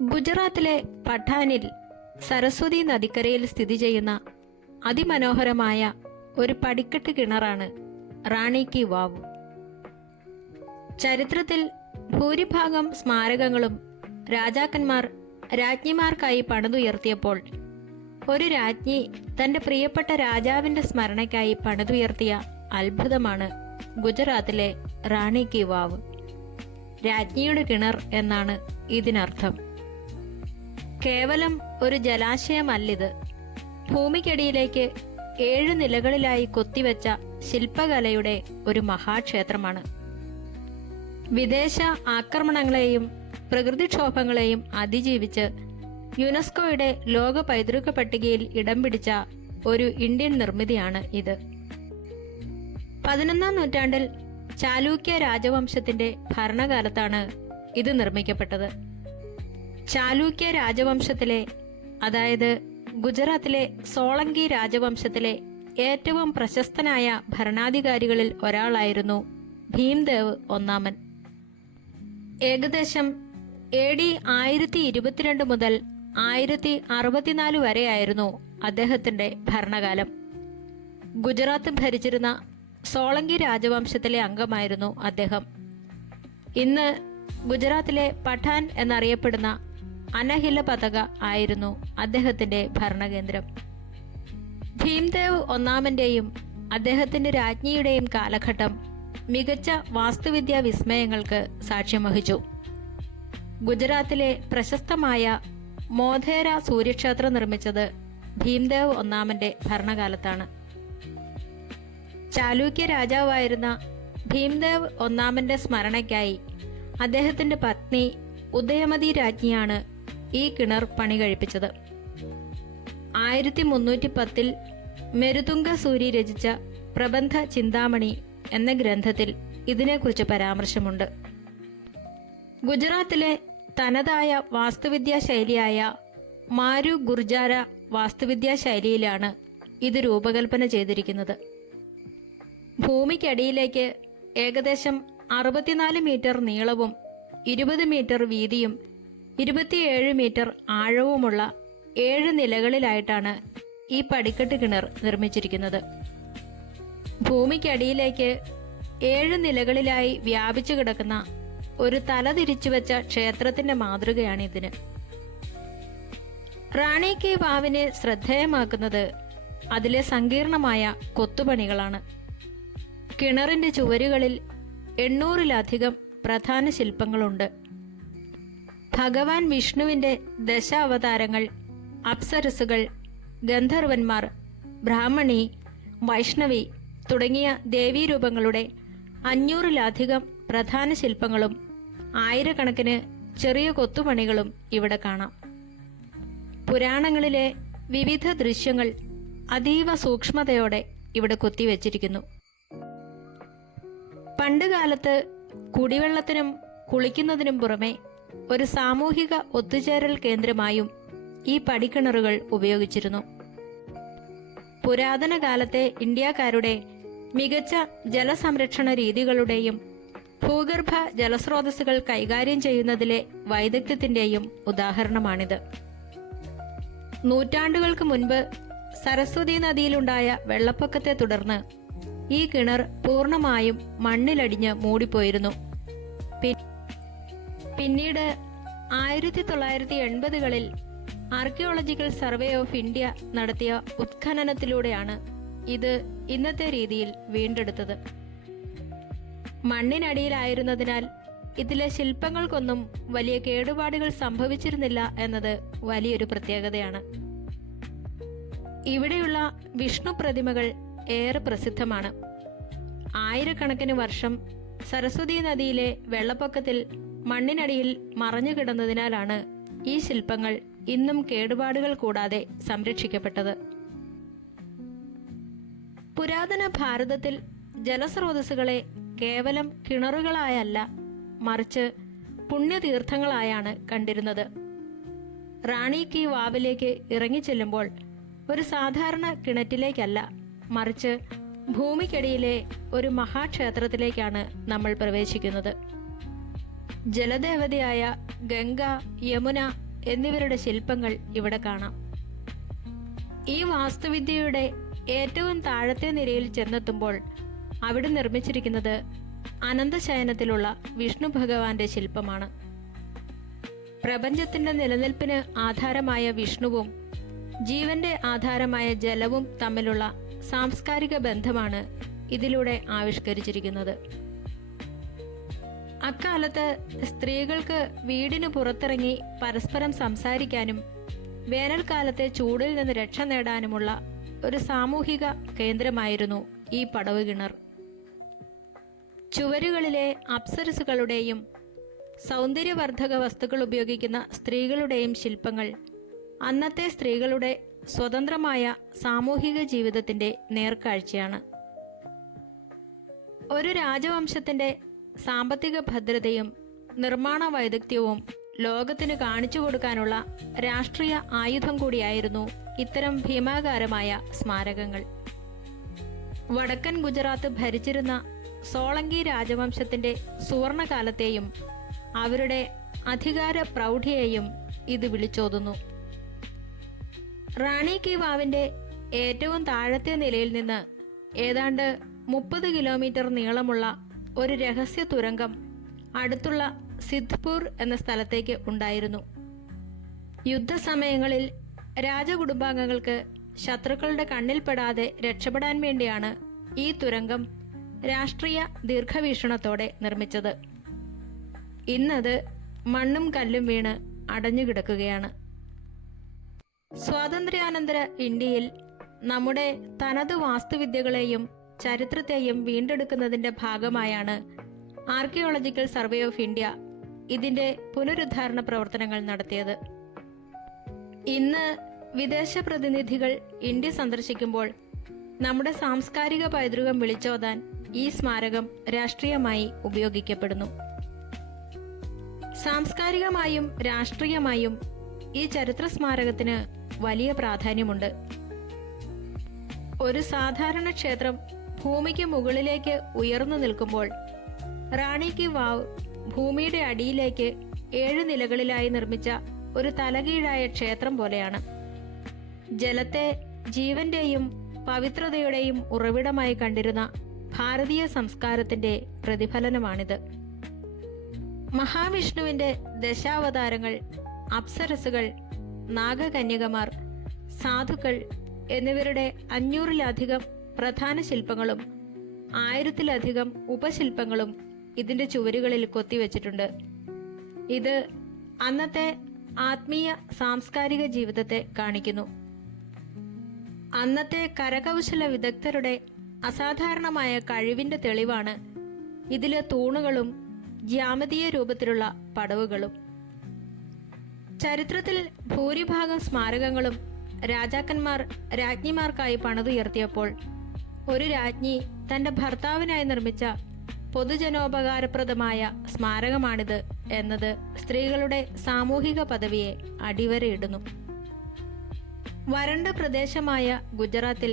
ഗുജറാത്തിലെ പഠാനിൽ സരസ്വതി നദിക്കരയിൽ സ്ഥിതി ചെയ്യുന്ന അതിമനോഹരമായ ഒരു പടിക്കെട്ട് കിണറാണ് റാണി കി വാവ്. ചരിത്രത്തിൽ ഭൂരിഭാഗം സ്മാരകങ്ങളും രാജാക്കന്മാർ രാജ്ഞിമാർക്കായി പണിതുയർത്തിയപ്പോൾ ഒരു രാജ്ഞി തന്റെ പ്രിയപ്പെട്ട രാജാവിന്റെ സ്മരണയ്ക്കായി പണിതുയർത്തിയ അത്ഭുതമാണ് ഗുജറാത്തിലെ റാണി കി വാവ്. രാജ്ഞിയുടെ കിണർ എന്നാണ് ഇതിനർത്ഥം. കേവലം ഒരു ജലാശയമല്ലിത്. ഭൂമിക്കടിയിലേക്ക് 7 നിലകളിലായി കൊത്തിവെച്ച ശില്പകലയുടെ ഒരു മഹാക്ഷേത്രമാണ്. വിദേശ ആക്രമണങ്ങളെയും പ്രകൃതിക്ഷോഭങ്ങളെയും അതിജീവിച്ച് യുനെസ്കോയുടെ ലോക പൈതൃക പട്ടികയിൽ ഇടം പിടിച്ച ഒരു ഇന്ത്യൻ നിർമ്മിതിയാണ് ഇത്. 11ാം നൂറ്റാണ്ടിൽ ചാലൂക്യ രാജവംശത്തിന്റെ ഭരണകാലത്താണ് ഇത് നിർമ്മിക്കപ്പെട്ടത്. ചാലൂക്യ രാജവംശത്തിലെ, അതായത് ഗുജറാത്തിലെ സോളങ്കി രാജവംശത്തിലെ ഏറ്റവും പ്രശസ്തനായ ഭരണാധികാരികളിൽ ഒരാളായിരുന്നു ഭീംദേവ് ഒന്നാമൻ. ഏകദേശം AD 1022 മുതൽ 1064 വരെയായിരുന്നു അദ്ദേഹത്തിന്റെ ഭരണകാലം. ഗുജറാത്ത് ഭരിച്ചിരുന്ന സോളങ്കി രാജവംശത്തിലെ അംഗമായിരുന്നു അദ്ദേഹം. ഇന്ന് ഗുജറാത്തിലെ പഠാൻ എന്നറിയപ്പെടുന്ന അനഹില പതക ആയിരുന്നു അദ്ദേഹത്തിന്റെ ഭരണകേന്ദ്രം. ഭീംദേവ് ഒന്നാമന്റെയും അദ്ദേഹത്തിന്റെ രാജ്ഞിയുടെയും കാലഘട്ടം മികച്ച വാസ്തുവിദ്യാ വിസ്മയങ്ങൾക്ക് സാക്ഷ്യം വഹിച്ചു. ഗുജറാത്തിലെ പ്രശസ്തമായ മോധേര സൂര്യക്ഷേത്രം നിർമ്മിച്ചത് ഭീംദേവ് ഒന്നാമന്റെ ഭരണകാലത്താണ്. ചാലൂക്യ രാജാവായിരുന്ന ഭീംദേവ് ഒന്നാമന്റെ സ്മരണയ്ക്കായി അദ്ദേഹത്തിന്റെ പത്നി ഉദയമതി രാജ്ഞിയാണ് ഈ കിണർ പണി കഴിപ്പിച്ചത്. 1310 മെരുതുംഗ സൂരി രചിച്ച പ്രബന്ധ ചിന്താമണി എന്ന ഗ്രന്ഥത്തിൽ ഇതിനെക്കുറിച്ച് പരാമർശമുണ്ട്. ഗുജറാത്തിലെ തനതായ വാസ്തുവിദ്യാ ശൈലിയായ മാരു ഗുർജാര വാസ്തുവിദ്യാ ശൈലിയിലാണ് ഇത് രൂപകൽപ്പന ചെയ്തിരിക്കുന്നത്. ഭൂമിക്കടിയിലേക്ക് ഏകദേശം 64 മീറ്റർ നീളവും 20 മീറ്റർ വീതിയും 27 മീറ്റർ ആഴവുമുള്ള 7 നിലകളിലായിട്ടാണ് ഈ പടിക്കെട്ട് കിണർ നിർമ്മിച്ചിരിക്കുന്നത്. ഭൂമിക്കടിയിലേക്ക് 7 നിലകളിലായി വ്യാപിച്ചു കിടക്കുന്ന ഒരു തല തിരിച്ചുവെച്ച ക്ഷേത്രത്തിന്റെ മാതൃകയാണ് ഇതിന്. റാണി കി വാവിനെ ശ്രദ്ധേയമാക്കുന്നത് അതിലെ സങ്കീർണമായ കൊത്തുപണികളാണ്. കിണറിന്റെ ചുവരുകളിൽ 800-ലധികം പ്രധാന ശില്പങ്ങളുണ്ട്. ഭഗവാൻ വിഷ്ണുവിന്റെ ദശാവതാരങ്ങൾ, അപ്സരസുകൾ, ഗന്ധർവന്മാർ, ബ്രാഹ്മണി, വൈഷ്ണവി തുടങ്ങിയ ദേവീരൂപങ്ങളുടെ 500-ലധികം പ്രധാന ശില്പങ്ങളും 1000-കണക്കിന് ചെറിയ കൊത്തുപണികളും ഇവിടെ കാണാം. പുരാണങ്ങളിലെ വിവിധ ദൃശ്യങ്ങൾ അതീവ സൂക്ഷ്മതയോടെ ഇവിടെ കൊത്തിവെച്ചിരിക്കുന്നു. പണ്ടുകാലത്ത് കുടിവെള്ളത്തിനും കുളിക്കുന്നതിനും പുറമെ ഒരു സാമൂഹിക ഒത്തുചേരൽ കേന്ദ്രമായും ഈ പടിക്കിണറുകൾ ഉപയോഗിച്ചിരുന്നു. പുരാതന കാലത്തെ ഇന്ത്യക്കാരുടെ മികച്ച ജലസംരക്ഷണ രീതികളുടെയും ഭൂഗർഭ ജലസ്രോതസ്സുകൾ കൈകാര്യം ചെയ്യുന്നതിലെ വൈദഗ്ധ്യത്തിന്റെയും ഉദാഹരണമാണിത്. നൂറ്റാണ്ടുകൾക്ക് മുൻപ് സരസ്വതി നദിയിലുണ്ടായ വെള്ളപ്പൊക്കത്തെ തുടർന്ന് ഈ കിണർ പൂർണ്ണമായും മണ്ണിലടിഞ്ഞ് മൂടിപ്പോയിരുന്നു. പിന്നീട് 1980-കളിൽ ആർക്കിയോളജിക്കൽ സർവേ ഓഫ് ഇന്ത്യ നടത്തിയ ഉത്ഖനനത്തിലൂടെയാണ് ഇത് ഇന്നത്തെ രീതിയിൽ വീണ്ടെടുത്തത്. മണ്ണിനടിയിലായിരുന്നതിനാൽ ഇതിലെ ശില്പങ്ങൾക്കൊന്നും വലിയ കേടുപാടുകൾ സംഭവിച്ചിരുന്നില്ല എന്നത് വലിയൊരു പ്രത്യേകതയാണ്. ഇവിടെയുള്ള വിഷ്ണു പ്രതിമകൾ ഏറെ പ്രസിദ്ധമാണ്. 1000-കണക്കിന് വർഷം സരസ്വതി നദിയിലെ വെള്ളപ്പൊക്കത്തിൽ മണ്ണിനടിയിൽ മറഞ്ഞു കിടന്നതിനാലാണ് ഈ ശില്പങ്ങൾ ഇന്നും കേടുപാടുകൾ കൂടാതെ സംരക്ഷിക്കപ്പെട്ടത്. പുരാതന ഭാരതത്തിൽ ജലസ്രോതസ്സുകളെ കേവലം കിണറുകളായല്ല, മറിച്ച് പുണ്യതീർത്ഥങ്ങളായാണ് കണ്ടിരുന്നത്. റാണി കി വാവിലേക്ക് ഇറങ്ങിച്ചെല്ലുമ്പോൾ ഒരു സാധാരണ കിണറ്റിലേക്കല്ല, മറിച്ച് ഭൂമിക്കടിയിലെ ഒരു മഹാക്ഷേത്രത്തിലേക്കാണ് നമ്മൾ പ്രവേശിക്കുന്നത്. ജലദേവതയായ ഗംഗ, യമുന, എന്നിവരുടെ ശില്പങ്ങൾ ഇവിടെ കാണാം. ഈ വാസ്തുവിദ്യയുടെ ഏറ്റവും താഴത്തെ നിരയിൽ ചെന്നെത്തുമ്പോൾ അവിടെ നിർമ്മിച്ചിരിക്കുന്നത് അനന്തശയനത്തിലുള്ള വിഷ്ണു ഭഗവാന്റെ ശില്പമാണ്. പ്രപഞ്ചത്തിന്റെ നിലനിൽപ്പിന് ആധാരമായ വിഷ്ണുവും ജീവന്റെ ആധാരമായ ജലവും തമ്മിലുള്ള സാംസ്കാരിക ബന്ധമാണ് ഇതിലൂടെ ആവിഷ്കരിച്ചിരിക്കുന്നത്. അക്കാലത്ത് സ്ത്രീകൾക്ക് വീടിന് പുറത്തിറങ്ങി പരസ്പരം സംസാരിക്കാനും വേനൽക്കാലത്തെ ചൂടിൽ നിന്ന് രക്ഷ നേടാനുമുള്ള ഒരു സാമൂഹിക കേന്ദ്രമായിരുന്നു ഈ പടവുകിണർ. ചുവരുകളിലെ അപ്സരസുകളുടെയും സൗന്ദര്യവർദ്ധക വസ്തുക്കൾ ഉപയോഗിക്കുന്ന സ്ത്രീകളുടെയും ശില്പങ്ങൾ അന്നത്തെ സ്ത്രീകളുടെ സ്വതന്ത്രമായ സാമൂഹിക ജീവിതത്തിന്റെ നേർക്കാഴ്ചയാണ്. ഒരു രാജവംശത്തിന്റെ സാമ്പത്തിക ഭദ്രതയും നിർമ്മാണ വൈദഗ്ധ്യവും ലോകത്തിന് കാണിച്ചു കൊടുക്കാനുള്ള രാഷ്ട്രീയ ആയുധം കൂടിയായിരുന്നു ഇത്തരം ഭീമാകാരമായ സ്മാരകങ്ങൾ. വടക്കൻ ഗുജറാത്ത് ഭരിച്ചിരുന്ന സോളങ്കി രാജവംശത്തിന്റെ സുവർണകാലത്തെയും അവരുടെ അധികാര പ്രൗഢിയെയും ഇത് വിളിച്ചോതുന്നു. റാണി കി വാവിന്റെ ഏറ്റവും താഴത്തെ നിലയിൽ നിന്ന് ഏതാണ്ട് 30 കിലോമീറ്റർ നീളമുള്ള ഒരു രഹസ്യ തുരങ്കം അടുത്തുള്ള സിദ്ധ്പൂർ എന്ന സ്ഥലത്തേക്ക് ഉണ്ടായിരുന്നു. യുദ്ധസമയങ്ങളിൽ രാജകുടുംബാംഗങ്ങൾക്ക് ശത്രുക്കളുടെ കണ്ണിൽപ്പെടാതെ രക്ഷപ്പെടാൻ വേണ്ടിയാണ് ഈ തുരങ്കം രാഷ്ട്രീയ ദീർഘവീക്ഷണത്തോടെ നിർമ്മിച്ചത്. ഇന്നത് മണ്ണും കല്ലും വീണ് അടഞ്ഞുകിടക്കുകയാണ്. സ്വാതന്ത്ര്യാനന്തര ഇന്ത്യയിൽ നമ്മുടെ തനത് വാസ്തുവിദ്യകളെയും ചരിത്രത്തെയും വീണ്ടെടുക്കുന്നതിന്റെ ഭാഗമായാണ് ആർക്കിയോളജിക്കൽ സർവേ ഓഫ് ഇന്ത്യ ഇതിന്റെ പുനരുദ്ധാരണ പ്രവർത്തനങ്ങൾ നടത്തിയത്. ഇന്ന് വിദേശ പ്രതിനിധികൾ ഇന്ത്യ സന്ദർശിക്കുമ്പോൾ നമ്മുടെ സാംസ്കാരിക പൈതൃകം വിളിച്ചോതാൻ ഈ സ്മാരകം രാഷ്ട്രീയമായി ഉപയോഗിക്കപ്പെടുന്നു. സാംസ്കാരികമായും രാഷ്ട്രീയമായും ഈ ചരിത്ര സ്മാരകത്തിന് വലിയ പ്രാധാന്യമുണ്ട്. ഒരു സാധാരണ ക്ഷേത്രം ഭൂമിക്ക് മുകളിലേക്ക് ഉയർന്നു നിൽക്കുമ്പോൾ റാണി കി വാവ് ഭൂമിയുടെ അടിയിലേക്ക് 7 നിലകളിലായി നിർമ്മിച്ച ഒരു തലകീഴായ ക്ഷേത്രം പോലെയാണ്. ജലത്തെ ജീവന്റെയും പവിത്രതയുടെയും ഉറവിടമായി കണ്ടിരുന്ന ഭാരതീയ സംസ്കാരത്തിന്റെ പ്രതിഫലനമാണിത്. മഹാവിഷ്ണുവിന്റെ ദശാവതാരങ്ങൾ, അപ്സരസുകൾ, നാഗകന്യകമാർ, സാധുക്കൾ എന്നിവരുടെ 500-ലധികം പ്രധാന ശില്പങ്ങളും 1000-ലധികം ഉപശില്പങ്ങളും ഇതിന്റെ ചുവരുകളിൽ കൊത്തിവെച്ചിട്ടുണ്ട്. ഇത് അന്നത്തെ ആത്മീയ സാംസ്കാരിക ജീവിതത്തെ കാണിക്കുന്നു. അന്നത്തെ കരകൗശല വിദഗ്ധരുടെ അസാധാരണമായ കഴിവിന്റെ തെളിവാണ് ഇതിലെ തൂണുകളും ജ്യാമിതീയ രൂപത്തിലുള്ള പടവുകളും. ചരിത്രത്തിൽ ഭൂരിഭാഗം സ്മാരകങ്ങളും രാജാക്കന്മാർ രാജ്ഞിമാർക്കായി പണിതുയർത്തിയപ്പോൾ ഒരു രാജ്ഞി തന്റെ ഭർത്താവിനായി നിർമ്മിച്ച പൊതുജനോപകാരപ്രദമായ സ്മാരകമാണിത് എന്നത് സ്ത്രീകളുടെ സാമൂഹിക പദവിയെ അടിവരയിടുന്നു. വരണ്ട പ്രദേശമായ ഗുജറാത്തിൽ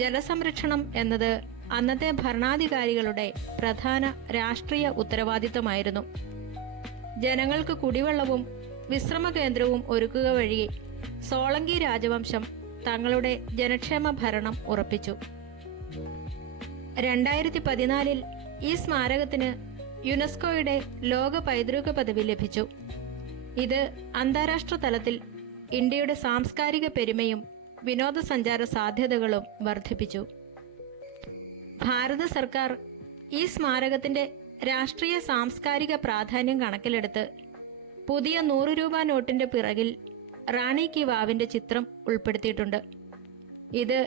ജലസംരക്ഷണം എന്നത് അന്നത്തെ ഭരണാധികാരികളുടെ പ്രധാന രാഷ്ട്രീയ ഉത്തരവാദിത്തമായിരുന്നു. ജനങ്ങൾക്ക് കുടിവെള്ളവും വിശ്രമ കേന്ദ്രവും ഒരുക്കുക വഴി സോളങ്കി രാജവംശം തങ്ങളുടെ ജനക്ഷേമ ഭരണം ഉറപ്പിച്ചു. 2014 ഈ സ്മാരകത്തിന് യുനെസ്കോയുടെ ലോക പൈതൃക പദവി ലഭിച്ചു. ഇത് അന്താരാഷ്ട്ര തലത്തിൽ ഇന്ത്യയുടെ സാംസ്കാരിക പെരുമയും വിനോദസഞ്ചാര സാധ്യതകളും വർദ്ധിപ്പിച്ചു. ഭാരത സർക്കാർ ഈ സ്മാരകത്തിന്റെ രാഷ്ട്രീയ സാംസ്കാരിക പ്രാധാന്യം കണക്കിലെടുത്ത് പുതിയ 100 രൂപ നോട്ടിന്റെ പിറകിൽ റാണി കി വാവിന്റെ ചിത്രം ഉൾപ്പെടുത്തിയിട്ടുണ്ട്. ഇത്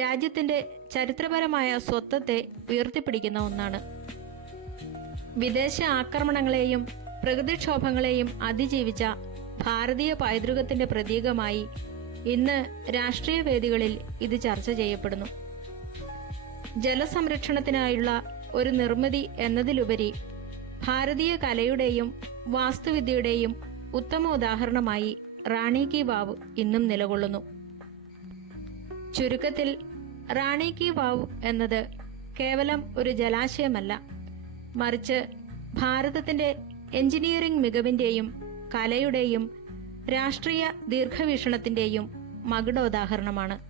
രാജ്യത്തിന്റെ ചരിത്രപരമായ സ്വത്വത്തെ ഉയർത്തിപ്പിടിക്കുന്ന ഒന്നാണ്. വിദേശ ആക്രമണങ്ങളെയും പ്രകൃതിക്ഷോഭങ്ങളെയും അതിജീവിച്ച ഭാരതീയ പൈതൃകത്തിന്റെ പ്രതീകമായി ഇന്ന് രാഷ്ട്രീയ വേദികളിൽ ഇത് ചർച്ച ചെയ്യപ്പെടുന്നു. ജലസംരക്ഷണത്തിനായുള്ള ഒരു നിർമ്മിതി എന്നതിലുപരി ഭാരതീയ കലയുടെയും വാസ്തുവിദ്യയുടെയും ഉത്തമ ഉദാഹരണമായി റാണി കി വാവ് ഇന്നും നിലകൊള്ളുന്നു. ചുരുക്കത്തിൽ റാണി കി വാവ് എന്നത് കേവലം ഒരു ജലാശയമല്ല, മറിച്ച് ഭാരതത്തിന്റെ എഞ്ചിനീയറിംഗ് മികവിന്റെയും കലയുടെയും രാഷ്ട്രീയ ദീർഘവീക്ഷണത്തിൻ്റെയും മകുടോദാഹരണമാണ്.